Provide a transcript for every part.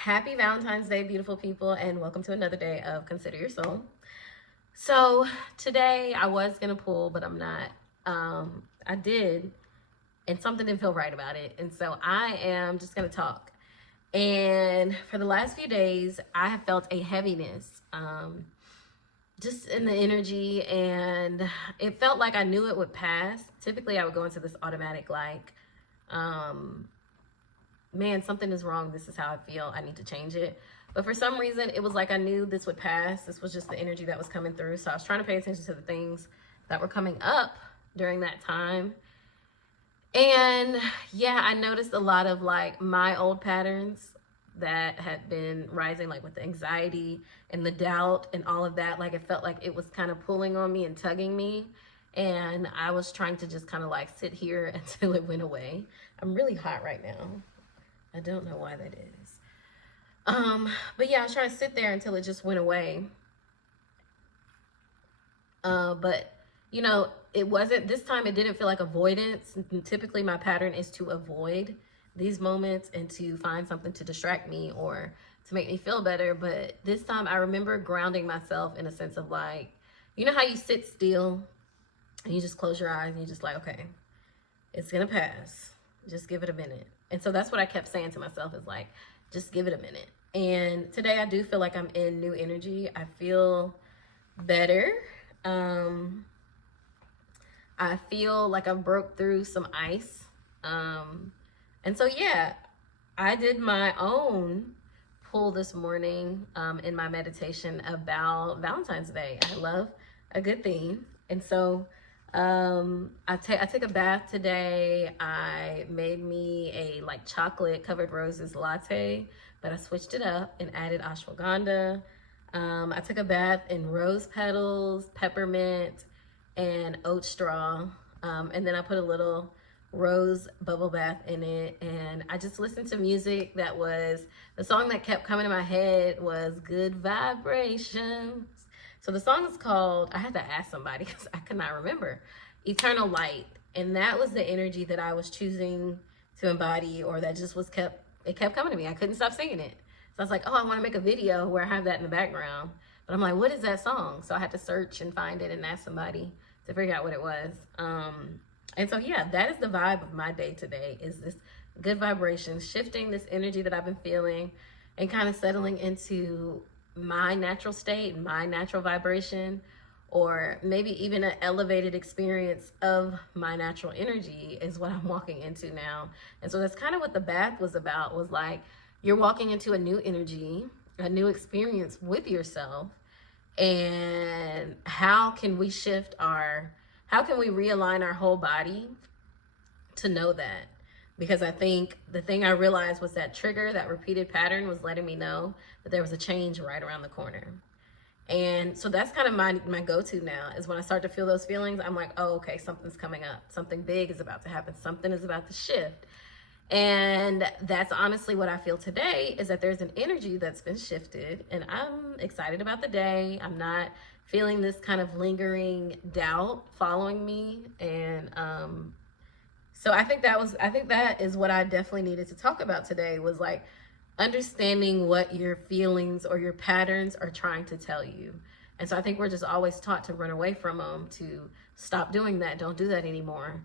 Happy Valentine's Day, beautiful people, and welcome to another day of Consider Your Soul. So today I was gonna pull, but I'm not. I did, and something didn't feel right about it, and so I am just gonna talk. And for the last few days, I have felt a heaviness, just in the energy, and it felt like I knew it would pass. Typically, I would go into this automatic um, man, something is wrong. This is how I feel. I need to change it. But for some reason, it was like I knew this would pass. This was just the energy that was coming through. So I was trying to pay attention to the things that were coming up during that time. And yeah, I noticed a lot of like my old patterns that had been rising, like with the anxiety and the doubt and all of that. Like it felt like it was kind of pulling on me and tugging me. And I was trying to just kind of like sit here until it went away. I'm really hot right now. I don't know why that is. But yeah, I was trying to sit there until it just went away. But you know, it wasn't this time. It didn't feel like avoidance. Typically, my pattern is to avoid these moments and to find something to distract me or to make me feel better. But this time, I remember grounding myself in a sense of like, you know how you sit still and you just close your eyes and you're just like, okay, it's gonna pass. Just give it a minute. And so that's what I kept saying to myself is like, just give it a minute. And today I do feel like I'm in new energy. I feel better. I feel like I broke through some ice. And so, yeah, I did my own pull this morning in my meditation about Valentine's Day. I love a good theme. And so I took a bath today. I made me a like chocolate covered roses latte, but I switched it up and added ashwagandha. I took a bath in rose petals, peppermint, and oat straw. And then I put a little rose bubble bath in it. And I just listened to music that was, the song that kept coming to my head was Good Vibrations. So the song is called, I had to ask somebody because I could not remember, Eternal Light. And that was the energy that I was choosing to embody, or that just it kept coming to me. I couldn't stop singing it. So I was like, oh, I want to make a video where I have that in the background. But I'm like, what is that song? So I had to search and find it and ask somebody to figure out what it was. And so, yeah, that is the vibe of my day today, is this good vibration, shifting this energy that I've been feeling and kind of settling into my natural state, my natural vibration, or maybe even an elevated experience of my natural energy is what I'm walking into now. And so that's kind of what the bath was about, was like, you're walking into a new energy, a new experience with yourself. And how can we how can we realign our whole body to know that? Because I think the thing I realized was that trigger, that repeated pattern was letting me know that there was a change right around the corner. And so that's kind of my go-to now, is when I start to feel those feelings, I'm like, oh, okay, something's coming up. Something big is about to happen. Something is about to shift. And that's honestly what I feel today, is that there's an energy that's been shifted, and I'm excited about the day. I'm not feeling this kind of lingering doubt following me. And so I think that is what I definitely needed to talk about today, was like understanding what your feelings or your patterns are trying to tell you. And so I think we're just always taught to run away from them, to stop doing that, don't do that anymore.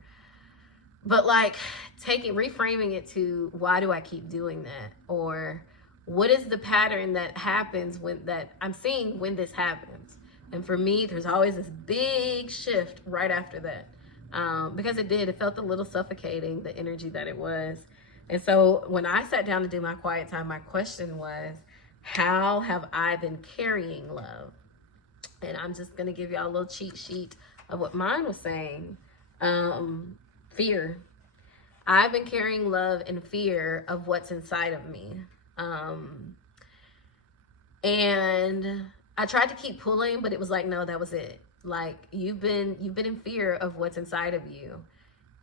But like reframing it to, why do I keep doing that? Or what is the pattern that happens that I'm seeing when this happens? And for me, there's always this big shift right after that. Because it felt a little suffocating, the energy that it was. And so when I sat down to do my quiet time, my question was, how have I been carrying love? And I'm just going to give y'all a little cheat sheet of what mine was saying. Fear. I've been carrying love and fear of what's inside of me. And I tried to keep pulling, but it was like, no, that was it. Like, you've been in fear of what's inside of you.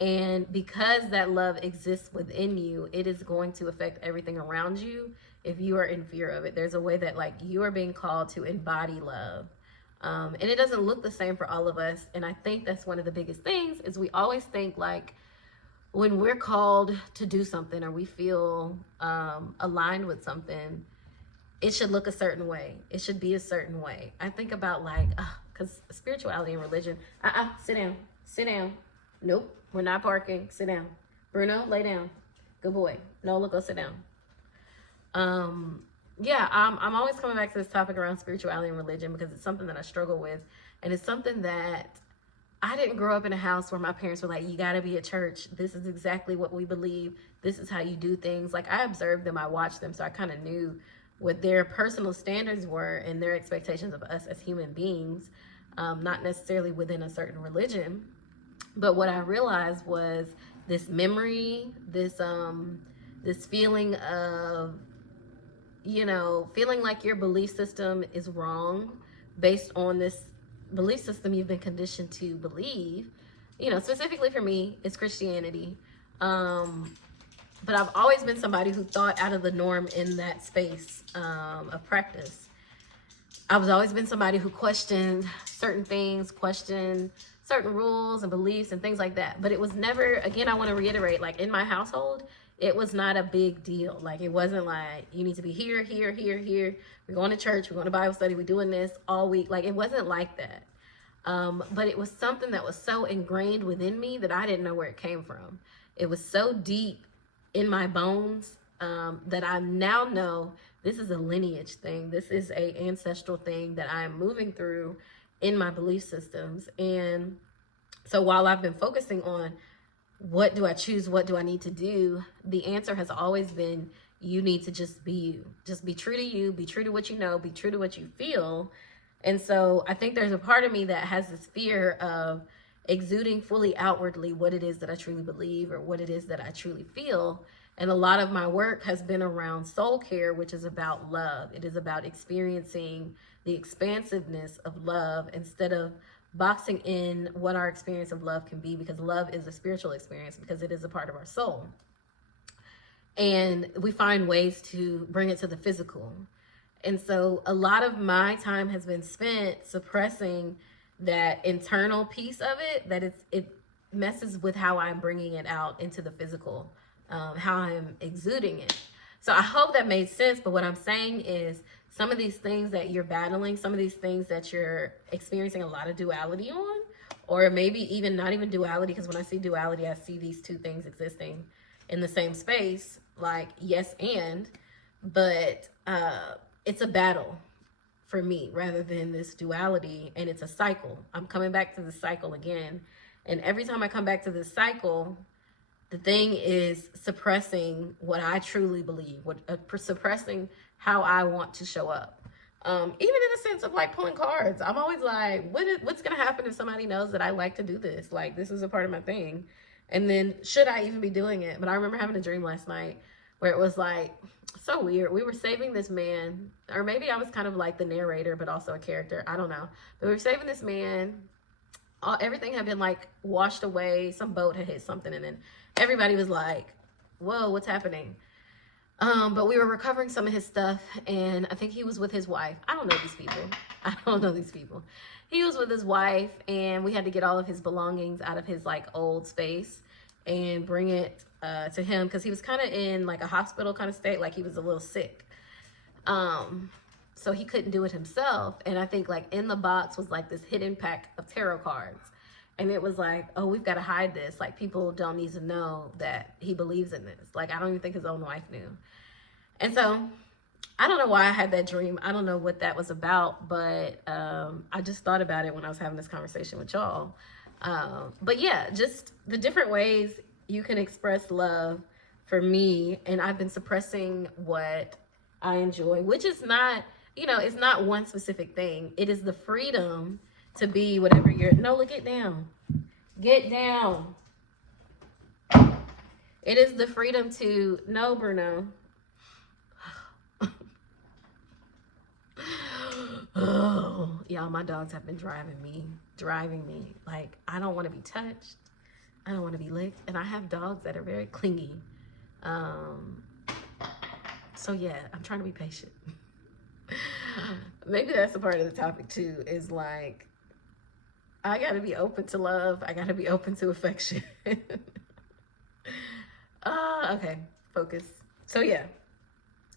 And because that love exists within you, it is going to affect everything around you if you are in fear of it. There's a way that like you are being called to embody love. And it doesn't look the same for all of us. And I think that's one of the biggest things, is we always think like when we're called to do something, or we feel aligned with something, it should look a certain way. It should be a certain way. I think about like, because spirituality and religion, sit down, sit down. Nope, we're not parking, sit down. Bruno, lay down. Good boy. Nola, go sit down. Yeah, I'm always coming back to this topic around spirituality and religion because it's something that I struggle with. And it's something that I didn't grow up in a house where my parents were like, you got to be at church. This is exactly what we believe. This is how you do things. Like, I observed them, I watched them, so I kind of knew what their personal standards were and their expectations of us as human beings, not necessarily within a certain religion. But what I realized was this memory, this feeling of, feeling like your belief system is wrong based on this belief system you've been conditioned to believe. Specifically for me, it's Christianity. But I've always been somebody who thought out of the norm in that space of practice. I've always been somebody who questioned certain things, questioned certain rules and beliefs and things like that. But it was never, again, I want to reiterate, like in my household, it was not a big deal. Like, it wasn't like, you need to be here, here, here, here. We're going to church, we're going to Bible study, we're doing this all week. Like, it wasn't like that. But it was something that was so ingrained within me that I didn't know where it came from. It was so deep in my bones that I now know this is a lineage thing. This is a ancestral thing that I am moving through in my belief systems. And so while I've been focusing on what do I choose, what do I need to do, the answer has always been, you need to just be you. Just be true to you, be true to what you know, be true to what you feel. And so I think there's a part of me that has this fear of exuding fully outwardly what it is that I truly believe or what it is that I truly feel. And a lot of my work has been around soul care, which is about love. It is about experiencing the expansiveness of love instead of boxing in what our experience of love can be, because love is a spiritual experience, because it is a part of our soul. And we find ways to bring it to the physical. And so a lot of my time has been spent suppressing that internal piece of it, that it messes with how I'm bringing it out into the physical, how I'm exuding it. So I hope that made sense. But what I'm saying is, some of these things that you're battling, some of these things that you're experiencing a lot of duality on, or maybe even not even duality, because when I see duality, I see these two things existing in the same space, like yes but it's a battle for me rather than this duality, and it's a cycle. I'm coming back to the cycle again, and every time I come back to this cycle, the thing is suppressing what I truly believe, suppressing how I want to show up. Even in the sense of like pulling cards, I'm always like, what's going to happen if somebody knows that I like to do this? Like, this is a part of my thing. And then should I even be doing it? But I remember having a dream last night where it was like, so weird. We were saving this man, or maybe I was kind of like the narrator, but also a character. I don't know. But we were saving this man. Everything had been like washed away. Some boat had hit something, and then everybody was like, whoa, what's happening? But we were recovering some of his stuff, and I think he was with his wife. I don't know these people. He was with his wife, and we had to get all of his belongings out of his like old space and bring it to him, because he was kind of in like a hospital kind of state, like he was a little sick. So he couldn't do it himself. And I think like in the box was like this hidden pack of tarot cards. And it was like, oh, we've got to hide this. Like, people don't need to know that he believes in this. Like, I don't even think his own wife knew. And so I don't know why I had that dream. I don't know what that was about, but I just thought about it when I was having this conversation with y'all. But yeah, just the different ways you can express love for me. And I've been suppressing what I enjoy, which is not, it's not one specific thing. It is the freedom to be whatever you're. Nola, get down. Get down. It is the freedom to. No, Bruno. Oh, y'all, my dogs have been driving me. Like, I don't want to be touched. I don't want to be licked. And I have dogs that are very clingy. So yeah, I'm trying to be patient. Maybe that's a part of the topic too, is like, I got to be open to love. I got to be open to affection. Okay, focus. So yeah.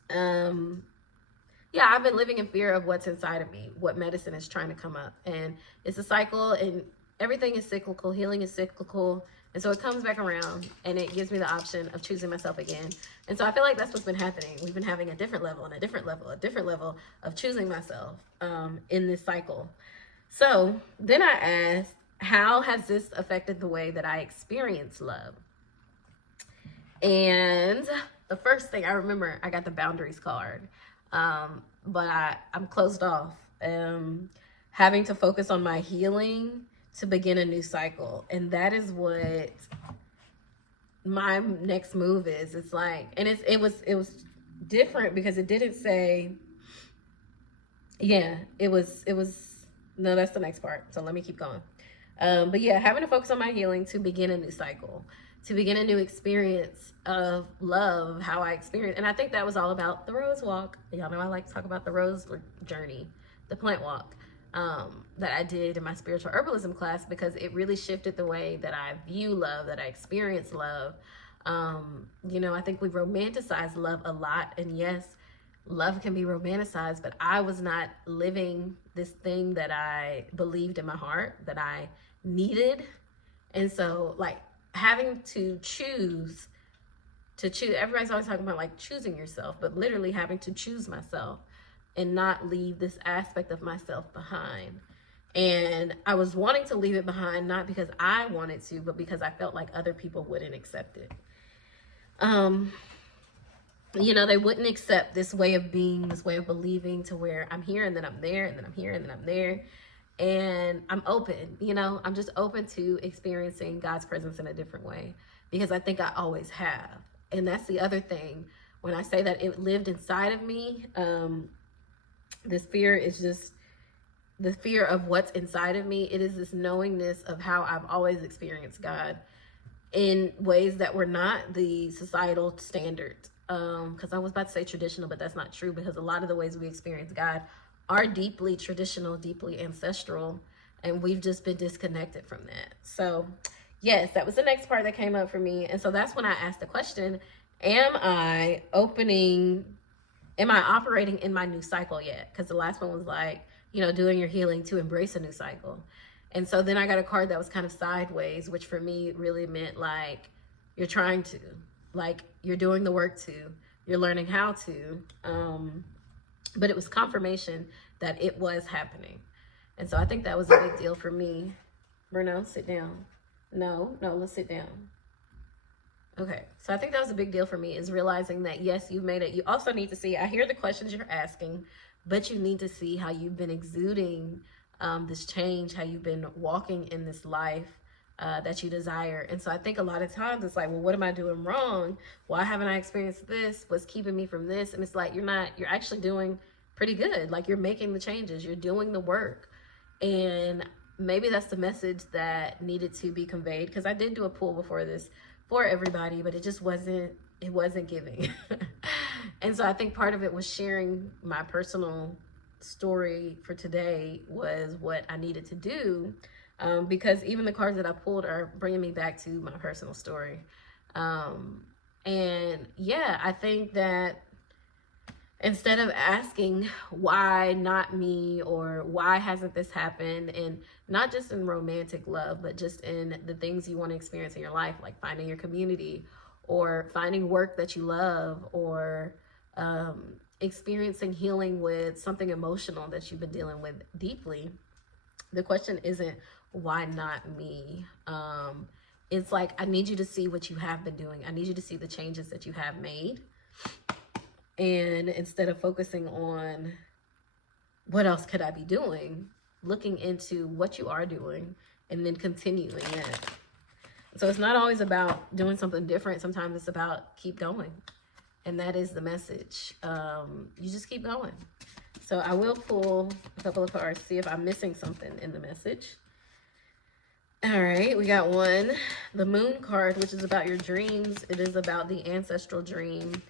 Yeah, I've been living in fear of what's inside of me, what medicine is trying to come up. And it's a cycle, and everything is cyclical. Healing is cyclical. And so it comes back around, and it gives me the option of choosing myself again. And so I feel like that's what's been happening. We've been having a different level and a different level, a different level of choosing myself in this cycle. So then I asked, how has this affected the way that I experience love? And the first thing I remember, I got the boundaries card. But I'm closed off. Having to focus on my healing to begin a new cycle. And that is what my next move is. It's like, and it was different because it didn't say, yeah, it was, no, that's the next part. So let me keep going. But yeah, having to focus on my healing to begin a new cycle, to begin a new experience of love, how I experience. And I think that was all about the rose walk. Y'all know I like to talk about the rose journey, the plant walk that I did in my spiritual herbalism class, because it really shifted the way that I view love, that I experience love. You know, I think we romanticize love a lot. And yes, love can be romanticized, but I was not living this thing that I believed in my heart that I needed. And so like having to choose, everybody's always talking about like choosing yourself, but literally having to choose myself and not leave this aspect of myself behind. And I was wanting to leave it behind, not because I wanted to, but because I felt like other people wouldn't accept it. You know, they wouldn't accept this way of being, this way of believing, to where I'm here and then I'm there and then I'm here and then I'm there. And I'm open, you know, I'm just open to experiencing God's presence in a different way, because I think I always have. And that's the other thing. When I say that it lived inside of me, this fear is just the fear of what's inside of me. It is this knowingness of how I've always experienced God in ways that were not the societal standards. Because I was about to say traditional, but that's not true, because a lot of the ways we experience God are deeply traditional, deeply ancestral, and we've just been disconnected from that. So yes, that was the next part that came up for me. And so that's when I asked the question, am I operating in my new cycle yet? Because the last one was like, you know, doing your healing to embrace a new cycle. And so then I got a card that was kind of sideways, which for me really meant like you're trying to, like you're doing the work to, you're learning how to, but it was confirmation that it was happening. And so I think that was a big deal for me. Bruno, sit down. No, let's sit down. Okay, so I think that was a big deal for me, is realizing that yes, you've made it. You also need to see, I hear the questions you're asking, but you need to see how you've been exuding this change, how you've been walking in this life that you desire. And so I think a lot of times it's like, well, what am I doing wrong? Why haven't I experienced this? What's keeping me from this? And it's like, you're actually doing pretty good. Like you're making the changes, you're doing the work. And maybe that's the message that needed to be conveyed, because I did do a poll before this for everybody, but it wasn't giving. And so I think part of it was sharing my personal story for today was what I needed to do, because even the cards that I pulled are bringing me back to my personal story. And yeah, I think that instead of asking why not me, or why hasn't this happened, and not just in romantic love, but just in the things you want to experience in your life, like finding your community, or finding work that you love, or experiencing healing with something emotional that you've been dealing with deeply, the question isn't why not me. It's like, I need you to see what you have been doing. I need you to see the changes that you have made. And instead of focusing on what else could I be doing, looking into what you are doing and then continuing it. So it's not always about doing something different. Sometimes it's about keep going. And that is the message. You just keep going. So I will pull a couple of cards, see if I'm missing something in the message. All right, we got one, the moon card, which is about your dreams. It is about the ancestral dream.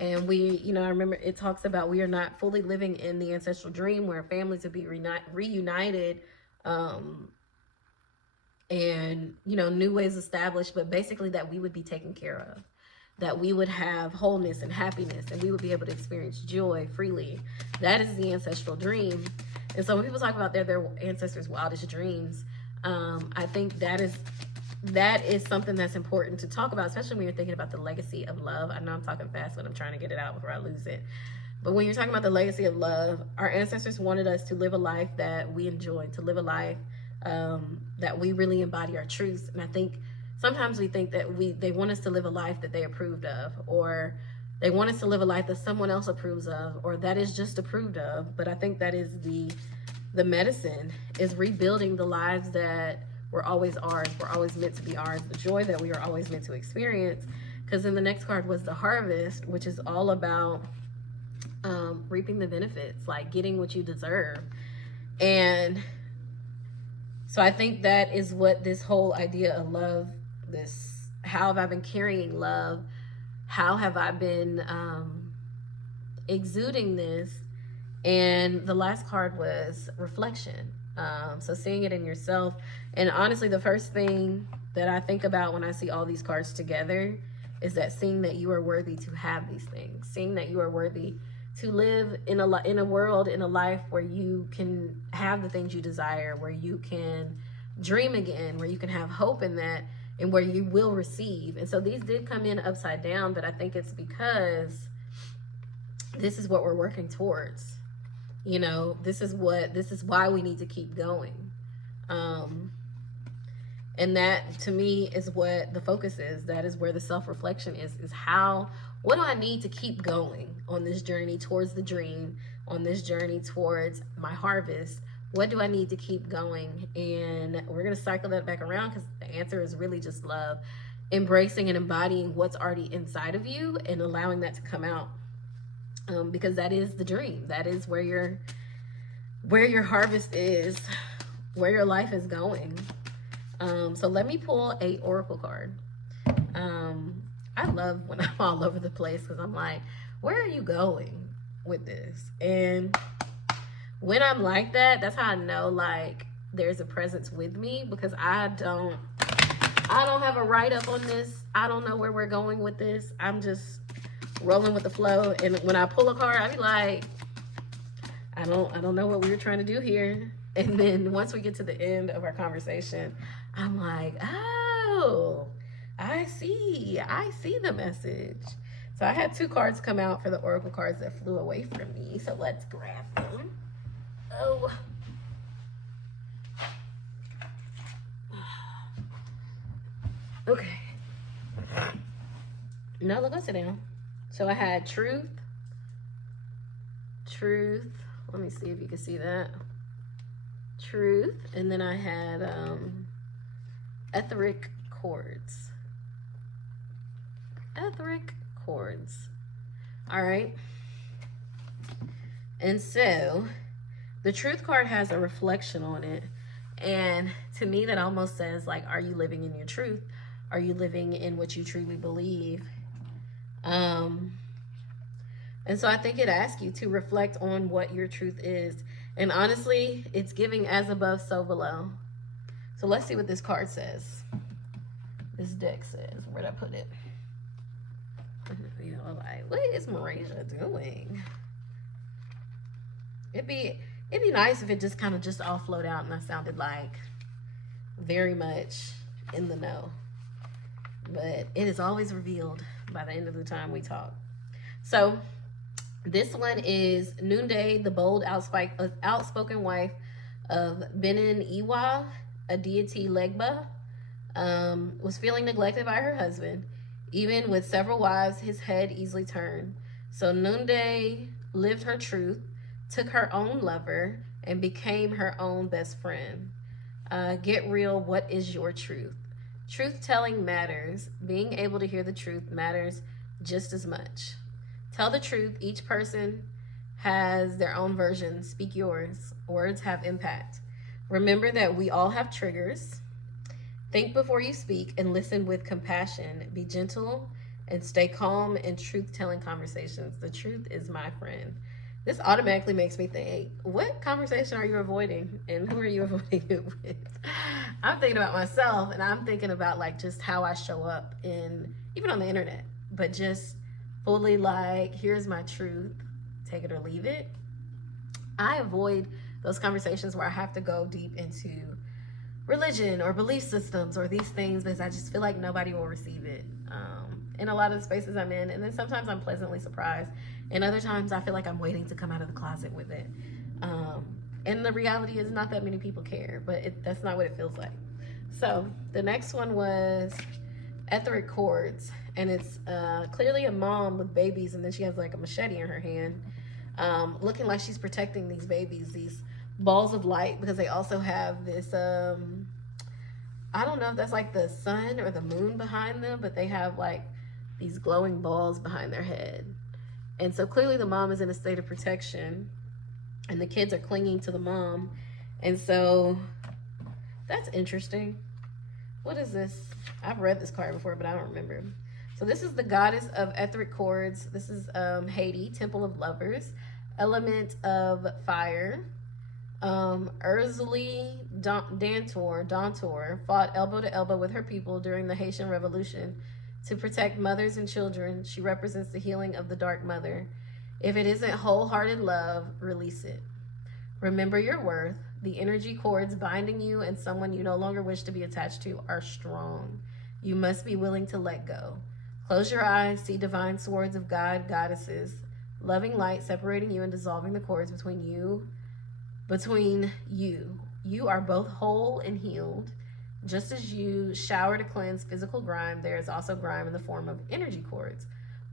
And we, you know, I remember it talks about we are not fully living in the ancestral dream where families would be reunited, and, you know, new ways established, but basically that we would be taken care of. that we would have wholeness and happiness, and we would be able to experience joy freely. That is the ancestral dream. And so when people talk about their ancestors' wildest dreams, I think that is something that's important to talk about, especially when you're thinking about the legacy of love. I know I'm talking fast, but I'm trying to get it out before I lose it. But when you're talking about the legacy of love, our ancestors wanted us to live a life that we enjoyed, to live a life that we really embody our truths. And I think sometimes we think that they want us to live a life that they approved of, or they want us to live a life that someone else approves of, or that is just approved of. But I think that is the medicine, is rebuilding the lives that were always ours, were always meant to be ours, the joy that we were always meant to experience. Because then the next card was the harvest, which is all about reaping the benefits, like getting what you deserve. And so I think that is what this whole idea of love, this, how have I been carrying love? How have I been exuding this? And the last card was reflection. So seeing it in yourself. And honestly, the first thing that I think about when I see all these cards together is that seeing that you are worthy to have these things, seeing that you are worthy to live in a world, in a life where you can have the things you desire, where you can dream again, where you can have hope in that, and where you will receive. And so these did come in upside down, but I think it's because this is what we're working towards. You know, this is why we need to keep going. And that, to me, is what the focus is. That is where the self-reflection is what do I need to keep going on this journey towards the dream, on this journey towards my harvest? What do I need to keep going? And we're going to cycle that back around, because the answer is really just love, embracing and embodying what's already inside of you and allowing that to come out. Because that is the dream. That is where your harvest is, where your life is going. So let me pull a oracle card. I love when I'm all over the place, because I'm like, where are you going with this? And when I'm like that, that's how I know, like, there's a presence with me, because I don't have a write-up on this. I don't know where we're going with this. I'm just rolling with the flow. And when I pull a card, I be like, I don't know what we were trying to do here. And then once we get to the end of our conversation, I'm like, oh, I see the message. So I had 2 cards come out for the oracle cards that flew away from me. So let's grab them. Oh. Okay. No, look, go sit down. So I had truth. Let me see if you can see that. Truth. And then I had etheric chords. All right. And so the truth card has a reflection on it. And to me, that almost says, like, are you living in your truth? Are you living in what you truly believe? And so I think it asks you to reflect on what your truth is. And honestly, it's giving as above, so below. So let's see what this card says. This deck says, where'd I put it? You know, like, what is Marasia doing? It'd be nice if it just kind of just all flowed out and I sounded like very much in the know. But it is always revealed by the end of the time we talk. So this one is Noonday, the bold, outspoken wife of Benin Iwa, a deity Legba, was feeling neglected by her husband. Even with several wives, his head easily turned. So Noonday lived her truth, took her own lover, and became her own best friend. Get real, what is your truth? Truth-telling matters. Being able to hear the truth matters just as much. Tell the truth. Each person has their own version. Speak yours. Words have impact. Remember that we all have triggers. Think before you speak and listen with compassion. Be gentle and stay calm in truth-telling conversations. The truth is my friend. This automatically makes me think, what conversation are you avoiding and who are you avoiding it with? I'm thinking about myself, and I'm thinking about, like, just how I show up even on the internet, but just fully like, here's my truth, take it or leave it. I avoid those conversations where I have to go deep into religion or belief systems or these things, because I just feel like nobody will receive it in a lot of the spaces I'm in. And then sometimes I'm pleasantly surprised, and other times I feel like I'm waiting to come out of the closet with it. And the reality is not that many people care, but that's not what it feels like. So the next one was etheric cords, and it's clearly a mom with babies, and then she has like a machete in her hand, looking like she's protecting these babies, these balls of light, because they also have this I don't know if that's like the sun or the moon behind them, but they have like these glowing balls behind their head. And so clearly the mom is in a state of protection, and the kids are clinging to the mom. And so that's interesting. What is this? I've read this card before, but I don't remember. So this is the goddess of etheric cords. This is Haiti, Temple of Lovers, element of fire. Ursuli Dantor fought elbow to elbow with her people during the Haitian Revolution to protect mothers and children. She represents the healing of the Dark Mother. If it isn't wholehearted love, release it. Remember your worth. The energy cords binding you and someone you no longer wish to be attached to are strong. You must be willing to let go. Close your eyes, see divine swords of God, goddesses, loving light separating you and dissolving the cords between you. You are both whole and healed. Just as you shower to cleanse physical grime, there is also grime in the form of energy cords,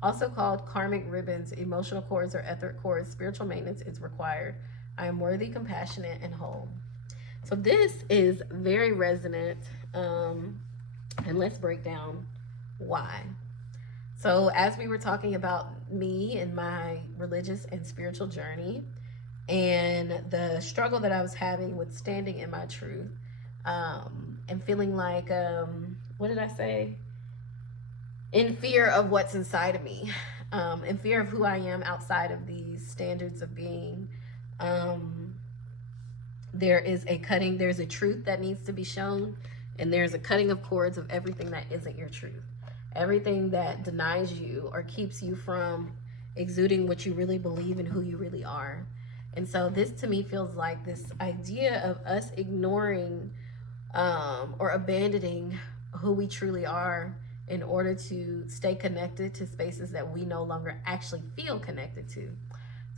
also called karmic ribbons, emotional cords, or etheric cords. Spiritual maintenance is required. I am worthy, compassionate, and whole. So this is very resonant, and let's break down why. So as we were talking about me and my religious and spiritual journey, and the struggle that I was having with standing in my truth, and feeling like, what did I say? In fear of what's inside of me, in fear of who I am outside of these standards of being. There's a truth that needs to be shown, and there's a cutting of cords of everything that isn't your truth. Everything that denies you or keeps you from exuding what you really believe and who you really are. And so this to me feels like this idea of us ignoring or abandoning who we truly are in order to stay connected to spaces that we no longer actually feel connected to.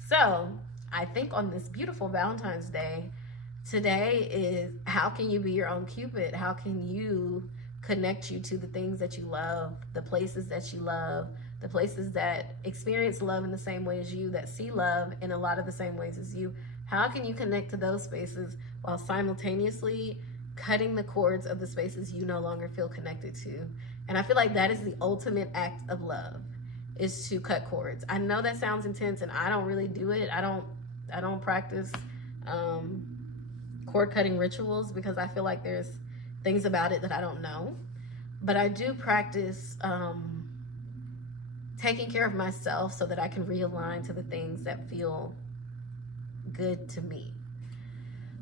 So I think on this beautiful Valentine's Day, today is, how can you be your own Cupid? How can you connect you to the things that you love, the places that you love, the places that experience love in the same way as you, that see love in a lot of the same ways as you? How can you connect to those spaces while simultaneously cutting the cords of the spaces you no longer feel connected to? And I feel like that is the ultimate act of love, is to cut cords. I know that sounds intense, and I don't really do it. I don't practice cord cutting rituals, because I feel like there's things about it that I don't know. But I do practice taking care of myself so that I can realign to the things that feel good to me.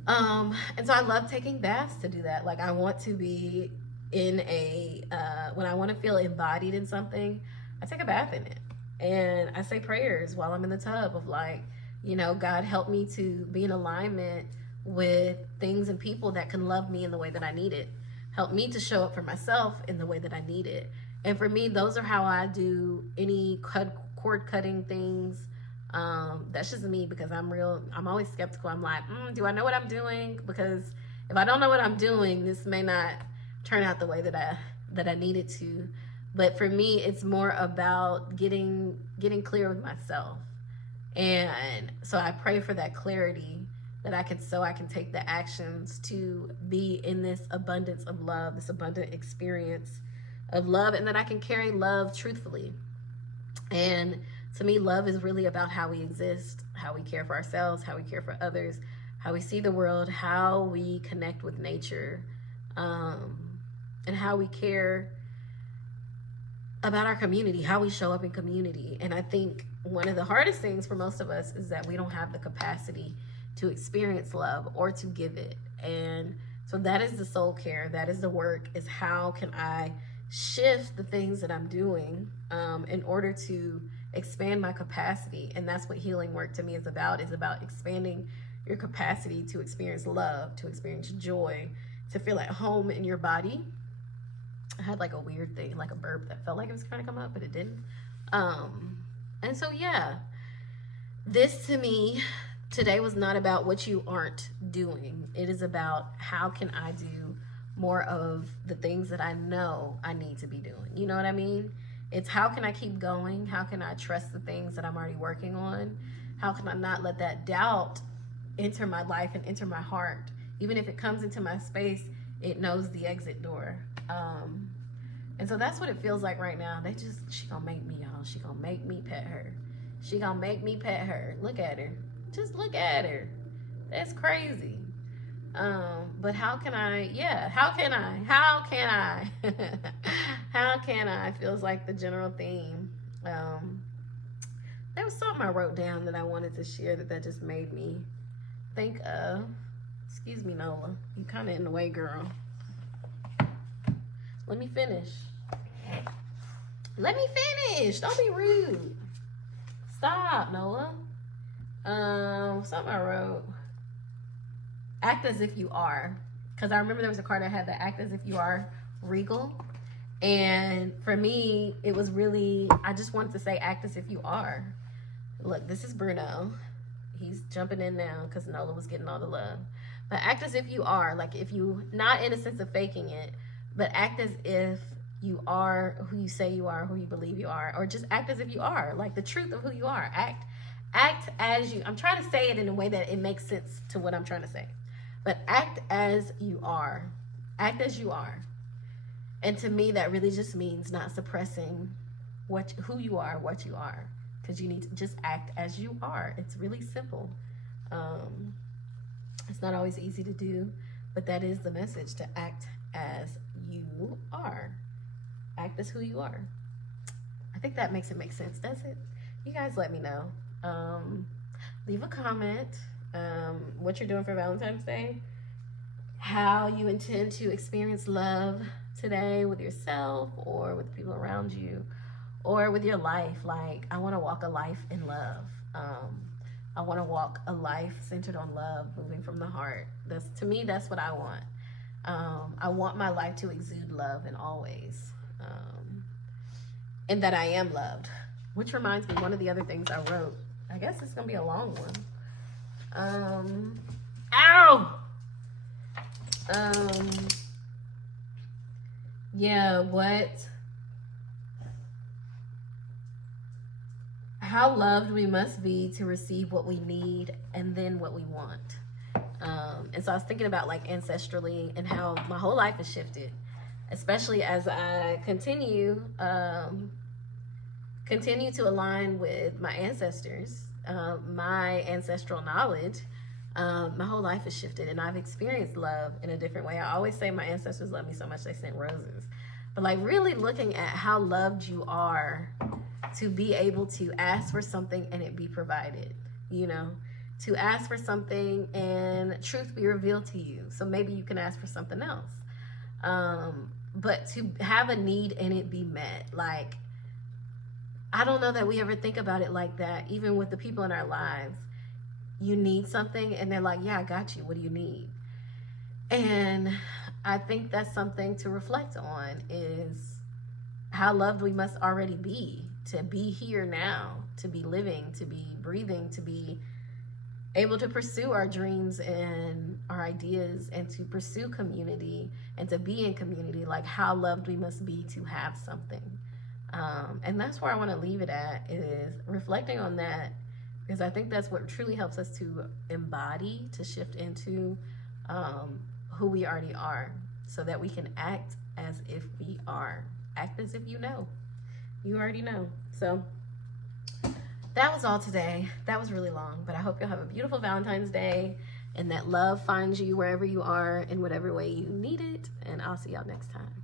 And so I love taking baths to do that. Like, I want to be in when I want to feel embodied in something, I take a bath in it. And I say prayers while I'm in the tub of like, God, help me to be in alignment with things and people that can love me in the way that I need it. Help me to show up for myself in the way that I need it. And for me, those are how I do any cord cutting things. That's just me, because I'm always skeptical. I'm like, do I know what I'm doing? Because if I don't know what I'm doing, this may not turn out the way that I need it to. But for me, it's more about getting clear with myself. And so I pray for that clarity, that I can take the actions to be in this abundance of love, this abundant experience of love, and that I can carry love truthfully. And to me, love is really about how we exist, how we care for ourselves, how we care for others, how we see the world, how we connect with nature, and how we care about our community, how we show up in community. And I think one of the hardest things for most of us is that we don't have the capacity to experience love or to give it. And so that is the soul care. That is the work, is how can I shift the things that I'm doing in order to expand my capacity. And that's what healing work to me is about expanding your capacity to experience love, to experience joy, to feel at home in your body. I had like a weird thing, like a burp that felt like it was trying to come up, but it didn't. And so, yeah, this to me today was not about what you aren't doing. It is about how can I do more of the things that I know I need to be doing. You know what I mean? It's how can I keep going? How can I trust the things that I'm already working on? How can I not let that doubt enter my life and enter my heart? Even if it comes into my space, it knows the exit door. And so that's what it feels like right now. She gonna make me, y'all. She gonna make me pet her. She gonna make me pet her. Look at her. Just look at her. That's crazy. But how can I feels like the general theme. There was something I wrote down that I wanted to share that just made me think of. Excuse me, Nola. You kind of in the way, girl. Let me finish. Don't be rude. Stop, Nola. Something I wrote. Act as if you are. Because I remember there was a card I had that act as if you are regal. And for me, it was really, I just wanted to say act as if you are. Look, this is Bruno. He's jumping in now because Nola was getting all the love. But act as if you are. Like if you, not in a sense of faking it, but act as if you are who you say you are, who you believe you are. Or just act as if you are. Like the truth of who you are. Act as you, I'm trying to say it in a way that it makes sense to what I'm trying to say. But act as you are. Act as you are. And to me, that really just means not suppressing who you are, what you are. Because you need to just act as you are. It's really simple. It's not always easy to do, but that is the message, to act as you are. Act as who you are. I think that makes it make sense, does it? You guys let me know. Leave a comment. What you're doing for Valentine's Day, how you intend to experience love today with yourself or with people around you or with your life. Like, I want to walk a life in love. I want to walk a life centered on love, moving from the heart. To me, that's what I want. I want my life to exude love in all ways, and that I am loved. Which reminds me, one of the other things I wrote, I guess it's gonna be a long one. How loved we must be to receive what we need and then what we want. And so I was thinking about like ancestrally and how my whole life has shifted, especially as I continue to align with my ancestors, my ancestral knowledge. My whole life has shifted and I've experienced love in a different way. I always say my ancestors loved me so much they sent roses. But like really looking at how loved you are to be able to ask for something and it be provided, you know, to ask for something and truth be revealed to you. So maybe you can ask for something else. But to have a need and it be met, like, I don't know that we ever think about it like that, even with the people in our lives. You need something and they're like, yeah, I got you. What do you need? And I think that's something to reflect on, is how loved we must already be to be here now, to be living, to be breathing, to be able to pursue our dreams and our ideas and to pursue community and to be in community. Like how loved we must be to have something. And that's where I want to leave it at, is reflecting on that, because I think that's what truly helps us to embody, to shift into who we already are, so that we can act as if we are. Act as if you know. You already know. So that was all today. That was really long, but I hope you'll have a beautiful Valentine's Day and that love finds you wherever you are in whatever way you need it. And I'll see y'all next time.